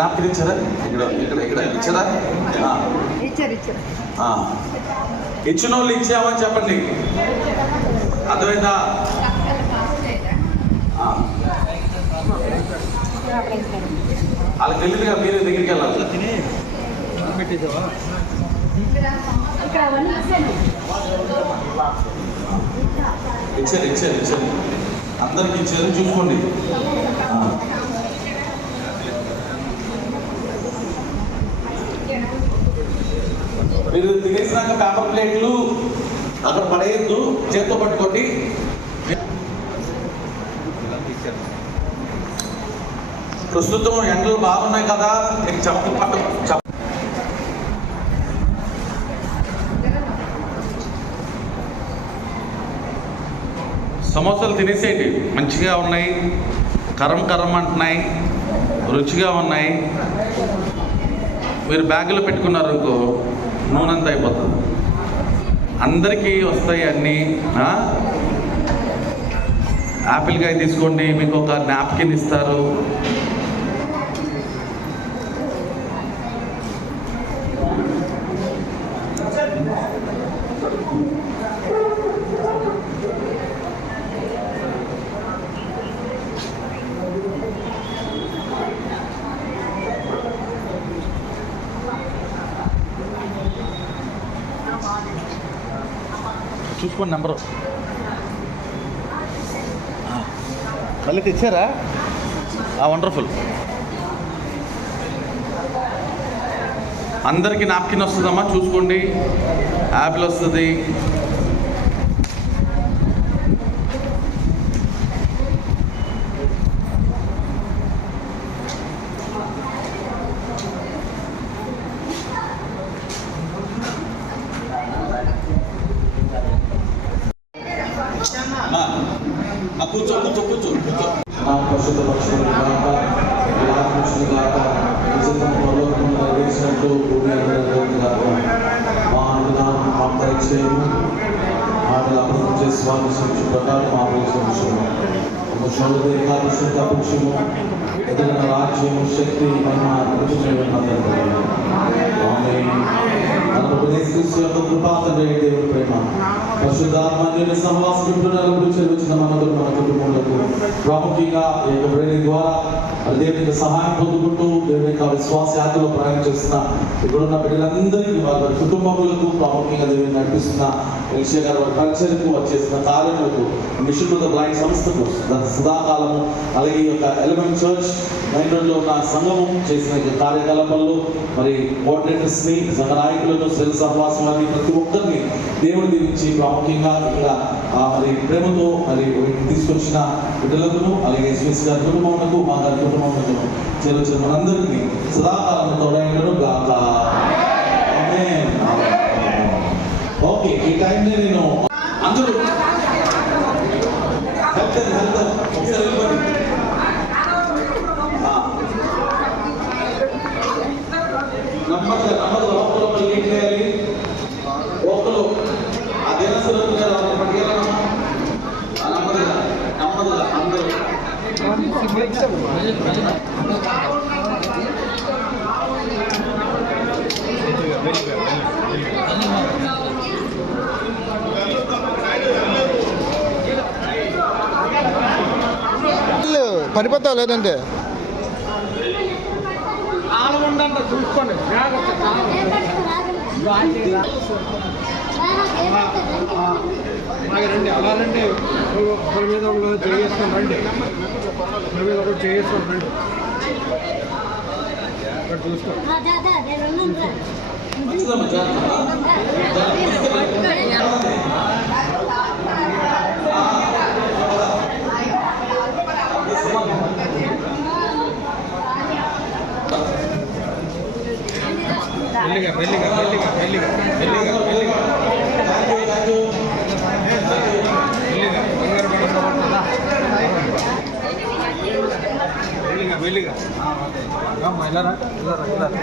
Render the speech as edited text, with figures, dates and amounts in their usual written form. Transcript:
Napkin ఇచ్చారా? ఇక్కడ ఇక్కడ ఇక్కడ ఇచ్చారా? ఇచ్చిన వాళ్ళు ఇచ్చామని చెప్పండి. అర్థమైందా? వాళ్ళకి తెలియదుగా, మీరే దగ్గరికి వెళ్ళాలి. ఇచ్చారు ఇచ్చారు ఇచ్చారు, అందరికి ఇచ్చారు, చూసుకోండి. మీరు తినేసినాక పేపర్ ప్లేట్లు అక్కడ పడేయద్దు, చేత్తో పట్టుకోండి. ప్రస్తుతం ఎండలు బాగున్నాయి కదా, మీకు సమోసాలు తినేసేయండి. మంచిగా ఉన్నాయి, కరం కరం అంటున్నాయి, రుచిగా ఉన్నాయి. మీరు బ్యాగులో పెట్టుకున్నారు అనుకో, నూనె అంతా అయిపోతుంది. అందరికీ వస్తాయి అన్నీ. యాపిల్ కాయ తీసుకోండి, మీకు ఒక నాప్కిన్ ఇస్తారు. చూసుకోండి నెంబరు. మళ్ళీ తెచ్చారా? వండర్ఫుల్. అందరికీ నాప్కిన్ వస్తుందమ్మా, చూసుకోండి. యాపిల్ వస్తుంది. కూర్చో కూర్చో కూర్చో కూర్చో. నా పరిశుద్ధ పక్షులు వేసినట్టు భూమి మా అనుదానం మాకు దయచేయము. మాటలు అభివృద్ధి చేసి స్వామి ప్రకారం మా ప్రవేశించము. తప్పించము. ఎదురైన రాజ్యము, శక్తి, మహిమ దేవుడి ప్రేమ, పరిశుద్ధాత్మ సహవాసం వచ్చిన మనకు, మన కుటుంబాలకు ప్రాముఖ్యంగా ఈ యొక్క ట్రైనింగ్ ద్వారా దేవునికి సహాయం పొందుకుంటూ దేవుని యొక్క విశ్వాస యాత్రలో ప్రయాణం చేస్తున్న ఇక్కడున్న బిడ్డలందరికీ, వారి కుటుంబములకు ప్రాముఖ్యంగా దేవుని నడిపిస్తున్న విషయ గారు వారి పరిచయకు వచ్చేసిన కార్యములకు, మిషన్ ద బ్లైండ్ సంస్థకు సదాకాలము, అలాగే ఈ యొక్క ఎలిమెంట్ చర్చ్ మెయిన్ రోడ్లో ఉన్న సంఘము చేసిన కార్యకలాపాల్లో మరి కోఆర్డినేటర్స్ని, సంఘ నాయకులను, సెల్ సహవాసాన్ని ప్రతి ఒక్కరిని దేవుడు దీవించి ప్రాముఖ్యంగా ఇక్కడ మరి ప్రేమతో మరి తీసుకొచ్చిన బిడ్డలకు, అలాగే ఎస్ఎస్ గారి కుటుంబములకు, మా గారి కుటుంబములకు చేరొచ్చిన మనందరికీ సదాకాలంలో తోడైనను గాక. ఆమేన్. ఓకే, ఈ టైంలో నేను అందరూ ఒకసారి నమ్మదు ఏం చేయాలి? ఒకరు ఆ దినసరులు పట్టుకెళ్ళాలమ్మా. నమ్మదుగా నమ్మదుగా అందరూ పనిపోతా లేదంటే చూసుకోండి. అలాగే రండి, అలా రండి. ఒకరి మీద ఒకరు చేసుకొని రండి, ఒకరి మీద ఒకరు చేసుకొని రండి. ఇక్కడ చూసుకోండి. మెల్లిగా మెల్లిగా మెల్లిగా మెల్లిగా మెల్లిగా మెల్లిగా మెల్లిగా మెల్లిగా వెళ్ళరా వెళ్ళరా వెళ్ళరా.